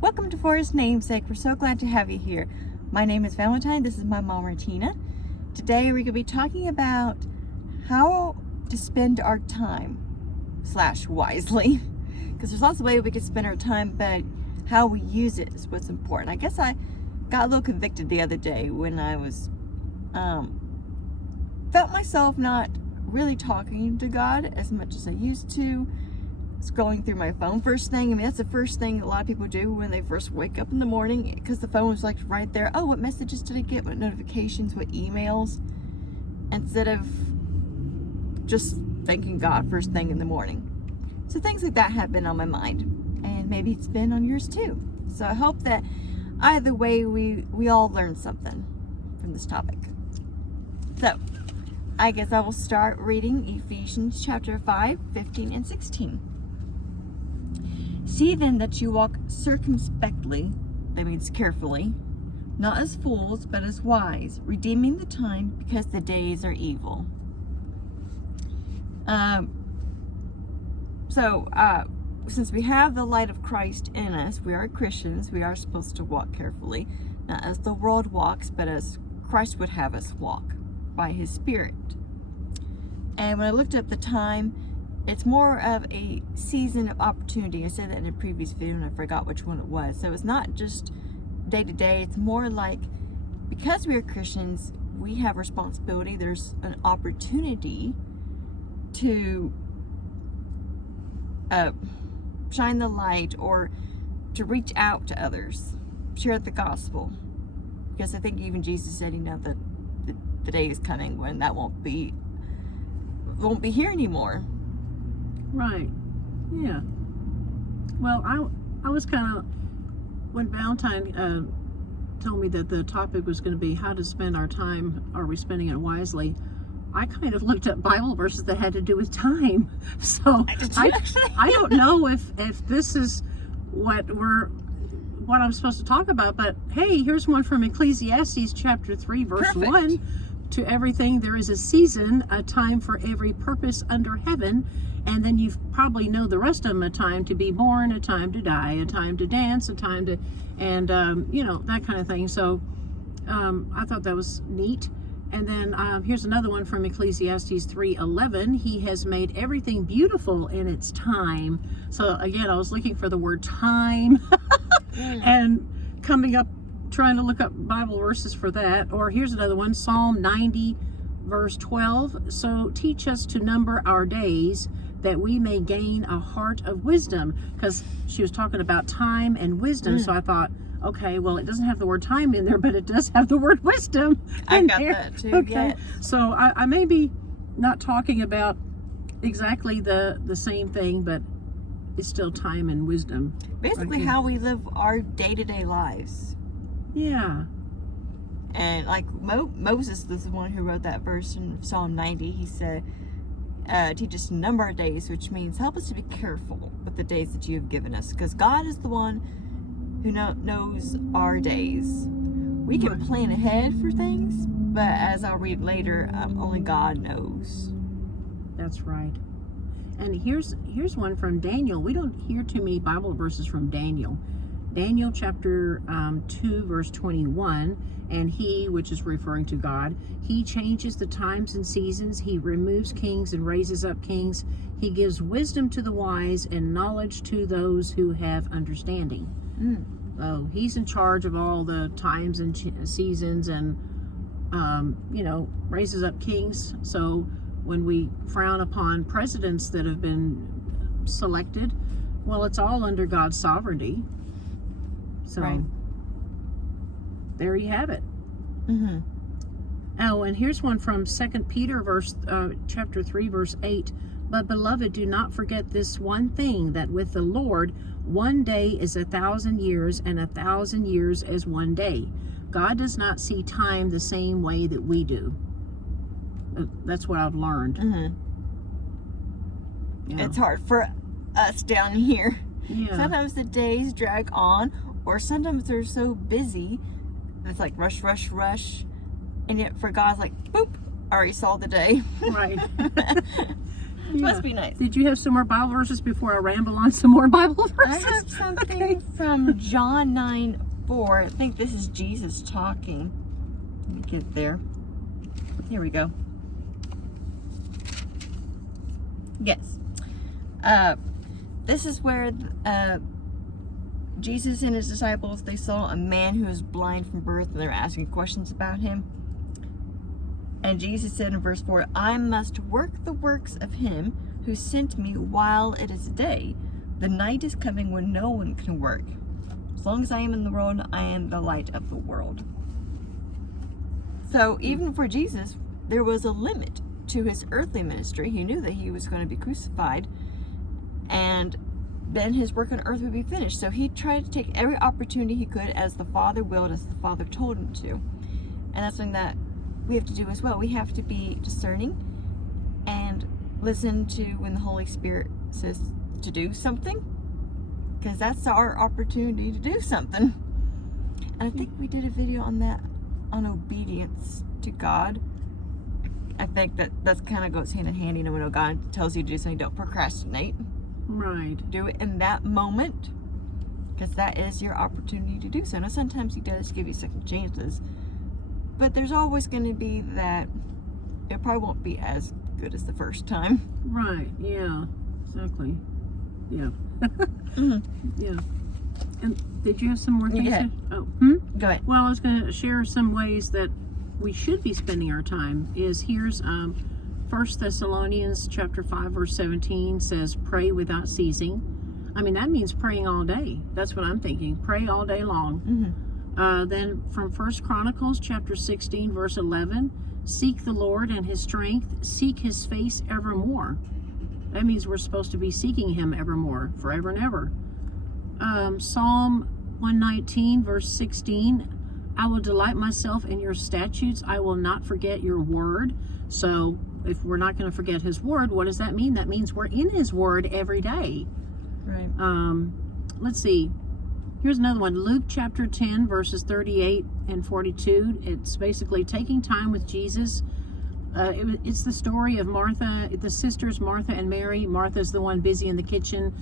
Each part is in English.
Welcome to For His Namesake. We're so glad to have you here. My name is Valentine. This is my mom, Martina. Today we're going to be talking about how to spend our time / wisely. Because there's lots of ways we can spend our time, but how we use it is what's important. I guess I got a little convicted the other day when I was felt myself not really talking to God as much as I used to. Scrolling through my phone first thing. I mean, that's the first thing a lot of people do when they first wake up in the morning, because the phone was like right there. Oh, what messages did I get? What notifications? What emails? Instead of just thanking God first thing in the morning. So things like that have been on my mind, and maybe it's been on yours too. So I hope that either way we all learn something from this topic. So I guess I will start reading Ephesians chapter 5, 15 and 16. See then that you walk circumspectly, that means carefully, not as fools, but as wise, redeeming the time, because the days are evil. Since we have the light of Christ in us, we are Christians, we are supposed to walk carefully, not as the world walks, but as Christ would have us walk, by His Spirit. And when I looked up the time, it's more of a season of opportunity. I said that in a previous video and I forgot which one it was. So it's not just day to day. It's more like, because we are Christians, we have responsibility. There's an opportunity to shine the light or to reach out to others, share the gospel. Because I think even Jesus said, that the day is coming when that won't be here anymore. Right. Yeah. Well, I was kind of, when Valentine told me that the topic was going to be how to spend our time, are we spending it wisely, I kind of looked up Bible verses that had to do with time. So I don't know if this is what I'm supposed to talk about, but hey, here's one from Ecclesiastes chapter 3 verse Perfect. 1. To everything there is a season, a time for every purpose under heaven. And then you probably know the rest of them: a time to be born, a time to die, a time to dance, a time to, and that kind of thing. So I thought that was neat. And then here's another one from Ecclesiastes 3:11. He has made everything beautiful in its time. So again, I was looking for the word time and coming up, trying to look up Bible verses for that. Or here's another one, Psalm 90 verse 12. So teach us to number our days, that we may gain a heart of wisdom. Because she was talking about time and wisdom. So I thought, okay, well, it doesn't have the word time in there, but it does have the word wisdom in there. I got that too. Okay. Yeah. So I may be not talking about exactly the same thing, but it's still time and wisdom. Basically, how we live our day-to-day lives. Yeah. And like Moses is the one who wrote that verse in Psalm 90. He said, teach us to number our days, which means help us to be careful with the days that you have given us, because God is the one who knows our days. We can plan ahead for things, but as I'll read later, only God knows. That's right. And here's one from Daniel. We don't hear too many Bible verses from Daniel. Daniel chapter 2 verse 21. And he, which is referring to God, he changes the times and seasons. He removes kings and raises up kings. He gives wisdom to the wise and knowledge to those who have understanding. So he's in charge of all the times and seasons, and raises up kings. So when we frown upon presidents that have been selected, well, it's all under God's sovereignty. So Right. There you have it. Oh, and here's one from 2 Peter chapter 3 verse 8. But beloved, do not forget this one thing, that with the Lord 1 day is 1,000 years, and 1,000 years as 1 day. God does not see time the same way that we do. That's what I've learned. Yeah. It's hard for us down here. Yeah. Sometimes the days drag on, or sometimes they're so busy it's like rush, rush, rush, and yet for God's like, boop, I already saw the day. Right. Must be nice. Did you have some more Bible verses before I ramble on some more Bible verses? I have something from John 9:4. I think this is Jesus talking. Let me get there. Here we go. Yes. This is where Jesus and his disciples, they saw a man who was blind from birth, and they were asking questions about him. And Jesus said in verse 4, I must work the works of him who sent me while it is day. The night is coming when no one can work. As long as I am in the world, I am the light of the world. So even for Jesus, there was a limit to his earthly ministry. He knew that he was going to be crucified, and then his work on earth would be finished. So he tried to take every opportunity he could as the Father willed, as the Father told him to. And that's something that we have to do as well. We have to be discerning and listen to when the Holy Spirit says to do something, because that's our opportunity to do something. And I think we did a video on that, on obedience to God. I think that's kind of goes hand in hand. You know, when God tells you to do something, don't procrastinate. Right. Do it in that moment, because that is your opportunity to do so. Now, sometimes he does give you second chances, but there's always going to be that it probably won't be as good as the first time. Right. Yeah. Exactly. Yeah. Mm-hmm. Yeah. And did you have some more things? Yeah. Oh. Go ahead. Well, I was going to share some ways that we should be spending our time. Here's 1 Thessalonians chapter 5 verse 17 says, pray without ceasing. I mean, that means praying all day. That's what I'm thinking. Pray all day long. Mm-hmm. Then from 1 Chronicles chapter 16 verse 11, seek the Lord and his strength, seek his face evermore. That means we're supposed to be seeking him evermore, forever and ever. Psalm 119 verse 16, I will delight myself in your statutes. I will not forget your word. So if we're not going to forget his word, what does that mean? That means we're in his word every day. Right. Let's see. Here's another one. Luke chapter 10 verses 38 and 42. It's basically taking time with Jesus. It's the story of Martha, the sisters Martha and Mary. Martha's the one busy in the kitchen,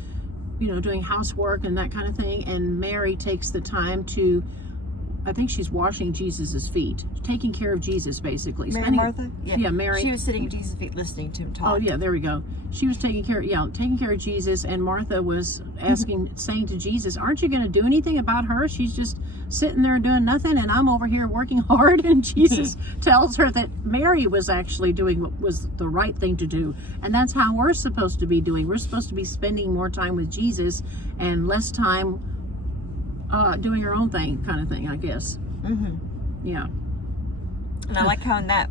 you know, doing housework and that kind of thing. And Mary takes the time to, I think she's washing Jesus's feet, taking care of Jesus, basically. Mary Martha? Yeah, Mary. She was sitting at Jesus' feet listening to him talk. Oh, yeah, there we go. She was taking care of Jesus, and Martha was saying to Jesus, aren't you going to do anything about her? She's just sitting there doing nothing, and I'm over here working hard. And Jesus tells her that Mary was actually doing what was the right thing to do. And that's how we're supposed to be doing. We're supposed to be spending more time with Jesus and less time doing our own thing, kind of thing, I guess. Mm-hmm. Yeah. And I like how in that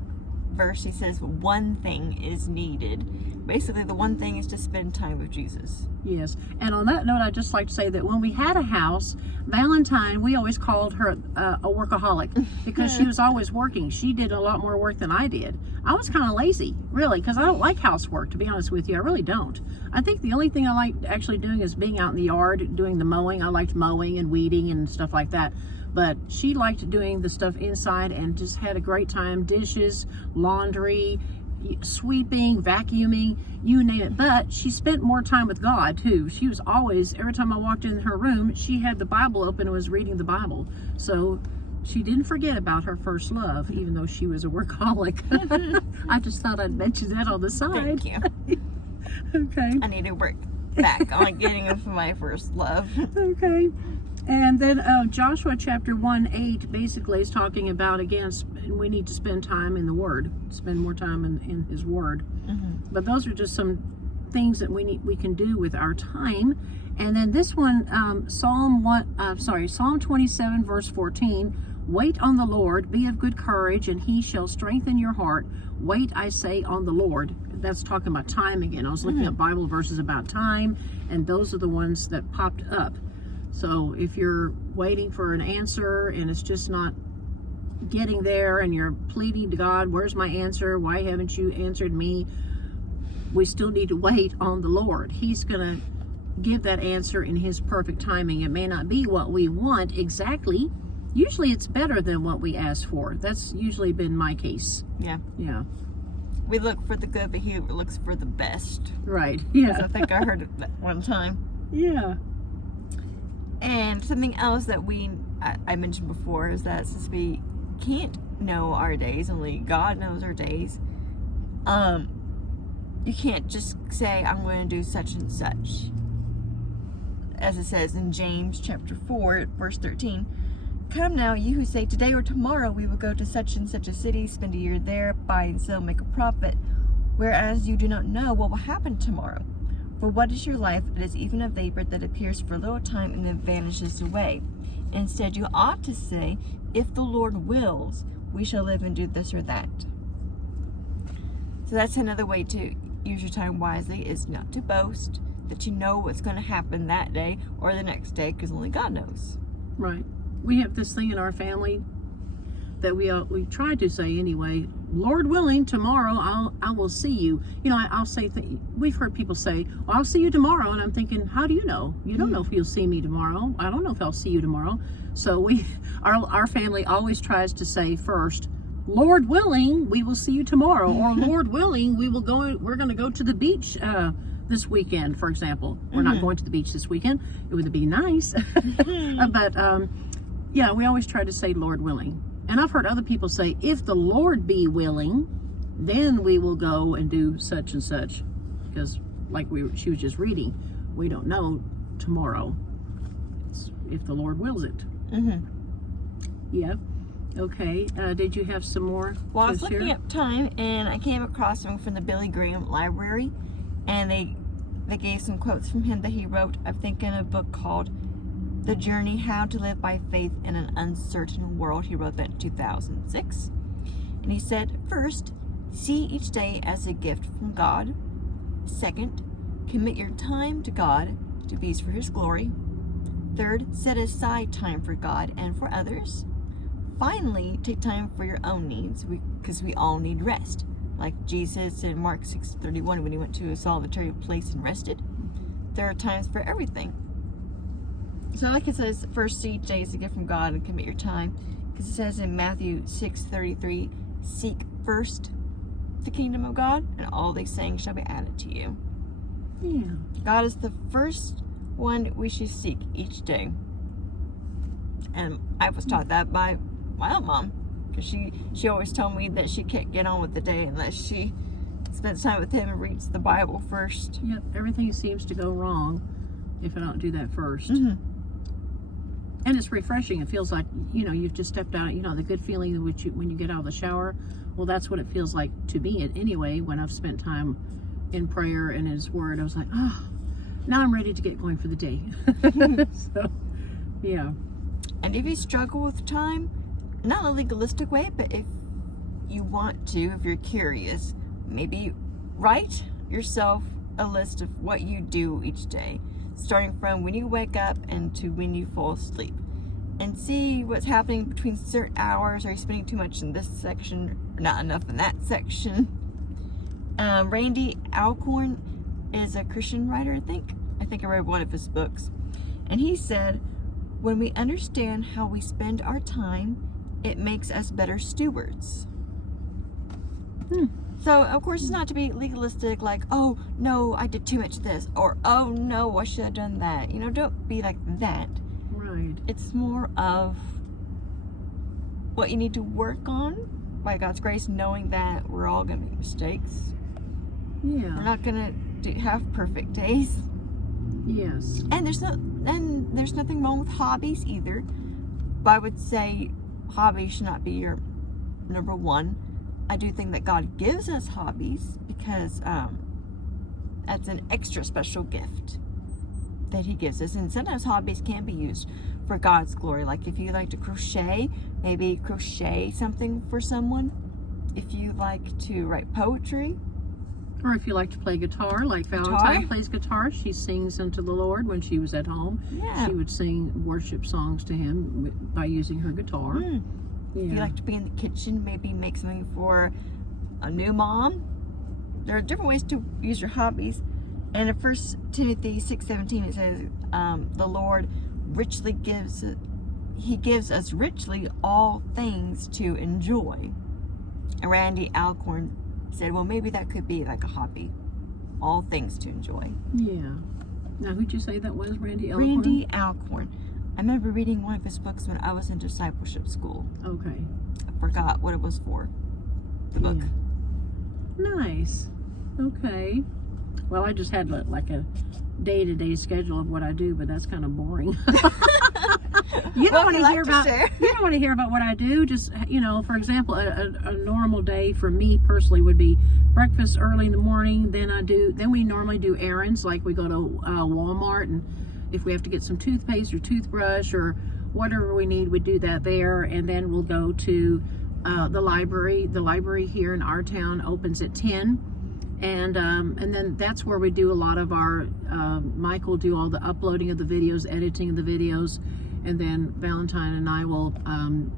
verse he says one thing is needed. Basically, the one thing is to spend time with Jesus. Yes. And on that note, I'd just like to say that when we had a house, Valentine, we always called her a workaholic because she was always working. She did a lot more work than I did. I was kind of lazy, really, because I don't like housework, to be honest with you. I really don't. I think the only thing I like actually doing is being out in the yard, doing the mowing. I liked mowing and weeding and stuff like that. But she liked doing the stuff inside and just had a great time. Dishes, laundry, sweeping, vacuuming, you name it. But she spent more time with God too. She was always, every time I walked in her room, she had the Bible open and was reading the Bible. So she didn't forget about her first love, even though she was a workaholic. I just thought I'd mention that on the side. Thank you. Okay. I need to work back on getting him for my first love. Okay. And then Joshua chapter 1:8 basically is talking about, again, we need to spend time in the Word, spend more time in His Word. Mm-hmm. But those are just some things that we can do with our time. And then this one, Psalm 27 verse 14. Wait on the Lord, be of good courage, and He shall strengthen your heart. Wait, I say, on the Lord. That's talking about time again. I was looking at Bible verses about time, and those are the ones that popped up. So if you're waiting for an answer and it's just not getting there and you're pleading to God, where's my answer? Why haven't you answered me? We still need to wait on the Lord. He's going to give that answer in His perfect timing. It may not be what we want exactly. Usually it's better than what we asked for. That's usually been my case. Yeah. Yeah. we look for the good, but he looks for the best. Right. So Yeah. I think I heard it that one time. Yeah. And something else that I mentioned before is that since we can't know our days, only God knows our days, you can't just say, I'm going to do such and such. As it says in James chapter 4, verse 13, come now, you who say, today or tomorrow we will go to such and such a city, spend a year there, buy and sell, make a profit, whereas you do not know what will happen tomorrow. For what is your life? It is even a vapor that appears for a little time and then vanishes away. Instead, you ought to say, if the Lord wills, we shall live and do this or that. So that's another way to use your time wisely, is not to boast that you know what's going to happen that day or the next day, because only God knows. Right. We have this thing in our family that we try to say anyway, Lord willing, tomorrow I will see you. You know, I'll say, we've heard people say, well, I'll see you tomorrow. And I'm thinking, how do you know? You don't know if you'll see me tomorrow. I don't know if I'll see you tomorrow. So our family always tries to say first, Lord willing, we will see you tomorrow. Or Lord willing, we're going to go to the beach this weekend, for example. We're not going to the beach this weekend. It would be nice. But yeah, we always try to say Lord willing. And I've heard other people say, if the Lord be willing, then we will go and do such and such. Because like she was just reading, we don't know tomorrow. It's if the Lord wills it. Yeah. Okay. Did you have some more? Well, I was looking up time, and I came across something from the Billy Graham Library, and they gave some quotes from him that he wrote, I think, in a book called The Journey, How to Live by Faith in an Uncertain World. He wrote that in 2006. And he said, first, see each day as a gift from God. Second, commit your time to God to be used for His glory. Third, set aside time for God and for others. Finally, take time for your own needs, because we all need rest. Like Jesus in Mark 6:31, when he went to a solitary place and rested. There are times for everything. So like it says, first see each day as a gift from God and commit your time. Because it says in Matthew 6:33, seek first the kingdom of God, and all these things shall be added to you. Yeah. God is the first one we should seek each day. And I was taught that by my own mom. Because she always told me that she can't get on with the day unless she spends time with Him and reads the Bible first. Yep. Everything seems to go wrong if I don't do that first. Mm-hmm. And it's refreshing. It feels like, you know, you've just stepped out, you know, the good feeling when you get out of the shower. Well, that's what it feels like to me anyway, when I've spent time in prayer and His Word. I was like, oh, now I'm ready to get going for the day. So, yeah. And if you struggle with time, not in a legalistic way, but if you want to, if you're curious, maybe write yourself a list of what you do each day, starting from when you wake up and to when you fall asleep, and see what's happening between certain hours. Are you spending too much in this section or not enough in that section? Randy Alcorn is a Christian writer, I think I read one of his books, and he said, when we understand how we spend our time, it makes us better stewards. So, of course, it's not to be legalistic, like, oh, no, I did too much of this, or, oh, no, I should have done that. You know, don't be like that. Right. It's more of what you need to work on by God's grace, knowing that we're all going to make mistakes. Yeah. We're not going to have perfect days. Yes. And there's nothing wrong with hobbies either. But I would say hobbies should not be your number one. I do think that God gives us hobbies because that's an extra special gift that He gives us. And sometimes hobbies can be used for God's glory. Like if you like to crochet, maybe crochet something for someone. If you like to write poetry. Or if you like to play guitar, like Valentine plays guitar, she sings unto the Lord when she was at home. Yeah. She would sing worship songs to Him by using her guitar. Yeah. If you like to be in the kitchen, maybe make something for a new mom. There are different ways to use your hobbies. And in 1 Timothy 6:17 it says, the Lord richly He gives us richly all things to enjoy. And Randy Alcorn said, well, maybe that could be like a hobby. All things to enjoy. Yeah. Now, who'd you say that was? Randy Alcorn? Randy Alcorn. I remember reading one of his books when I was in discipleship school. Okay. I forgot what it was for. The book. Yeah. Nice. Okay. Well, I just had like a day-to-day schedule of what I do, but that's kind of boring. You don't want to hear about. You don't want to hear about what I do. Just, for example, a normal day for me personally would be breakfast early in the morning. Then we normally do errands, like we go to Walmart, and if we have to get some toothpaste or toothbrush or whatever we need, we do that there. And then we'll go to the library. The library here in our town opens at 10. And then that's where we do a lot of our, Mike will do all the uploading of the videos, editing of the videos, and then Valentine and I will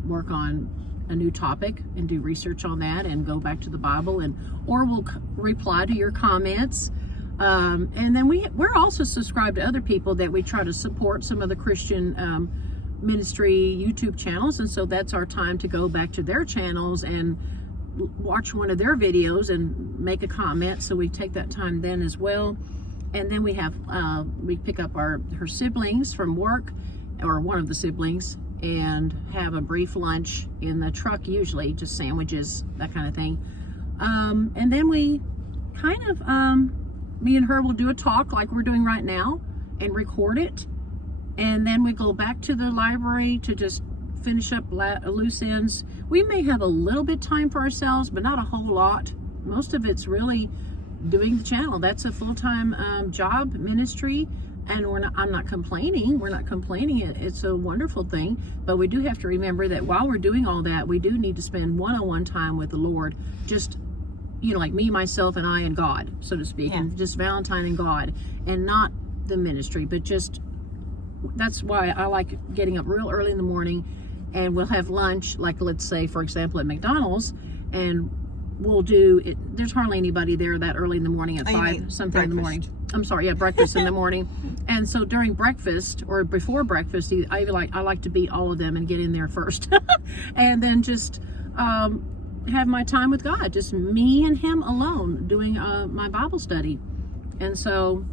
work on a new topic and do research on that and go back to the Bible, or we'll reply to your comments. And then we're also subscribed to other people that we try to support, some of the Christian ministry YouTube channels, and so that's our time to go back to their channels and watch one of their videos and make a comment. So we take that time then as well. And then we have we pick up her siblings from work, or one of the siblings, and have a brief lunch in the truck, usually just sandwiches, that kind of thing. And then we kind of me and her will do a talk like we're doing right now and record it, and then we go back to the library to just finish up loose ends. We may have a little bit time for ourselves, but not a whole lot. Most of it's really doing the channel. That's a full-time job, ministry, and I'm not complaining. We're not complaining. It's a wonderful thing, but we do have to remember that while we're doing all that, we do need to spend one-on-one time with the Lord, just like me, myself, and I, and God, so to speak, and just Valentine and God, and not the ministry, but just, that's why I like getting up real early in the morning, and we'll have lunch, like let's say, for example, at McDonald's, and we'll do it. There's hardly anybody there that early in the morning at 5 something in the morning. I'm sorry, breakfast in the morning. And so during breakfast or before breakfast, I like to beat all of them and get in there first, and then just have my time with God, just me and Him alone, doing my Bible study. And so,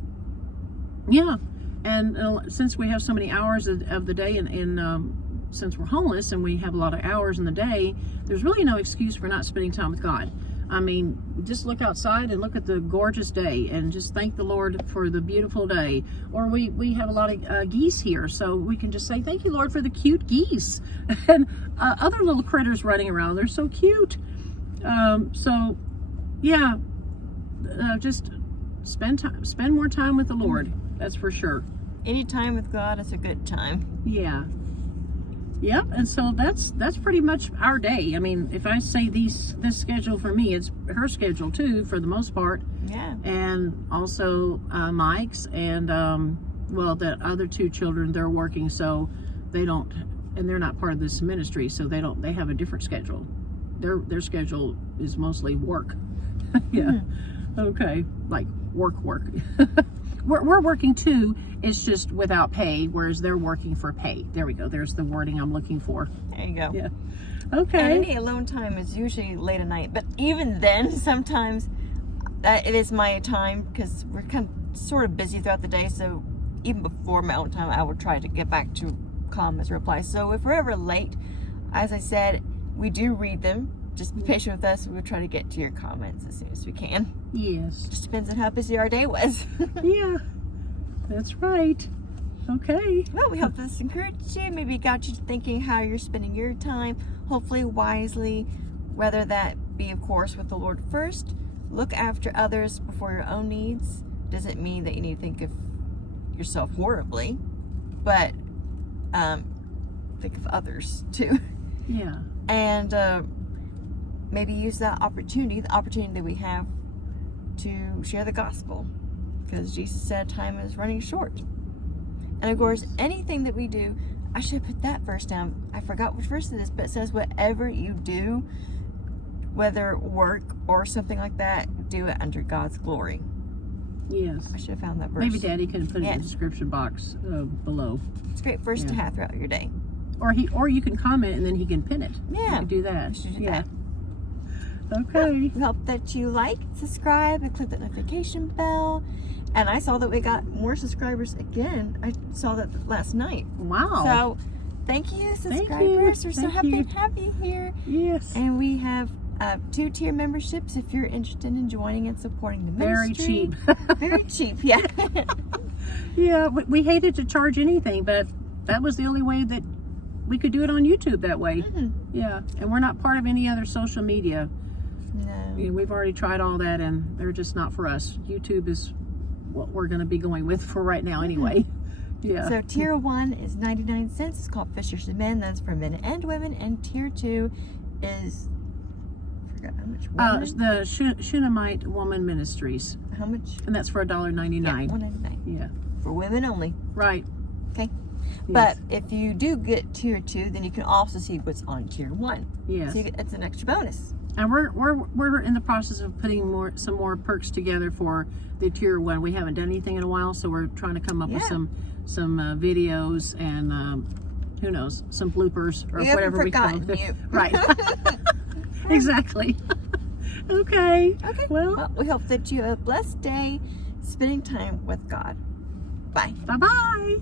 yeah. And since we have so many hours of the day, and since we're homeless and we have a lot of hours in the day, there's really no excuse for not spending time with God. I mean, just look outside and look at the gorgeous day and just thank the Lord for the beautiful day. Or we have a lot of geese here, so we can just say, thank you, Lord, for the cute geese and other little critters running around. They're so cute. So, yeah, just spend more time with the Lord. That's for sure. Any time with God is a good time. Yeah. Yep, and so that's pretty much our day. I mean, if I say this schedule for me, it's her schedule too, for the most part. Yeah. And also Mike's, and the other two children, they're working, so they don't, and they're not part of this ministry, so they have a different schedule. Their schedule is mostly work. Yeah. Okay. Like work. We're working too, it's just without pay, whereas they're working for pay. There we go. There's the wording I'm looking for. There you go. Yeah. Okay. And any alone time is usually late at night, but even then, sometimes it is my time, because we're sort of busy throughout the day, so even before my own time, I would try to get back to comments, replies. So if we're ever late, as I said, we do read them. Just be patient with us. We'll try to get to your comments as soon as we can. Yes. Just depends on how busy our day was. Yeah, that's right. Okay. Well, we hope this encouraged you. Maybe got you thinking how you're spending your time, hopefully wisely, whether that be, of course, with the Lord first. Look after others before your own needs. Doesn't mean that you need to think of yourself horribly, but think of others too. Yeah. And maybe use that opportunity, the opportunity that we have, to share the gospel, because Jesus said time is running short. And of course, anything that we do, I should put that verse down. I forgot which verse it is, but it says, whatever you do, whether work or something like that, do it under God's glory. Yes. I should have found that verse. Maybe Daddy can put it in the description box below. It's a great verse to have throughout your day. Or you can comment and then he can pin it. Yeah. You can do that. I should do that. Okay. We hope that you like, subscribe, and click that notification bell. And I saw that we got more subscribers again. I saw that last night. Wow. So thank you, subscribers. We're so Thank happy you. to have you here. Yes. And we have 2-tier memberships if you're interested in joining and supporting the Very ministry. cheap. Very cheap, yeah. Yeah, we hated to charge anything, but that was the only way that we could do it on YouTube that way. Yeah, and we're not part of any other social media. No. We've already tried all that, and they're just not for us. YouTube is what we're going to be going with for right now anyway. Yeah. So tier 1 is 99 cents. It's called Fishers to Men. That's for men and women. And tier 2 is, I forgot how much. Women? The Shunammite Woman Ministries, How much? and that's for $1.99. Yeah, $1.99 Yeah. for women only. Right. Okay. Yes. But if you do get tier 2, then you can also see what's on tier 1. Yes. So it's an extra bonus. And we're in the process of putting some more perks together for the tier 1. We haven't done anything in a while, so we're trying to come up with some videos and who knows, some bloopers or whatever we call it. You. Right. Exactly. Okay. Okay. Well, we hope that you have a blessed day spending time with God. Bye. Bye-bye.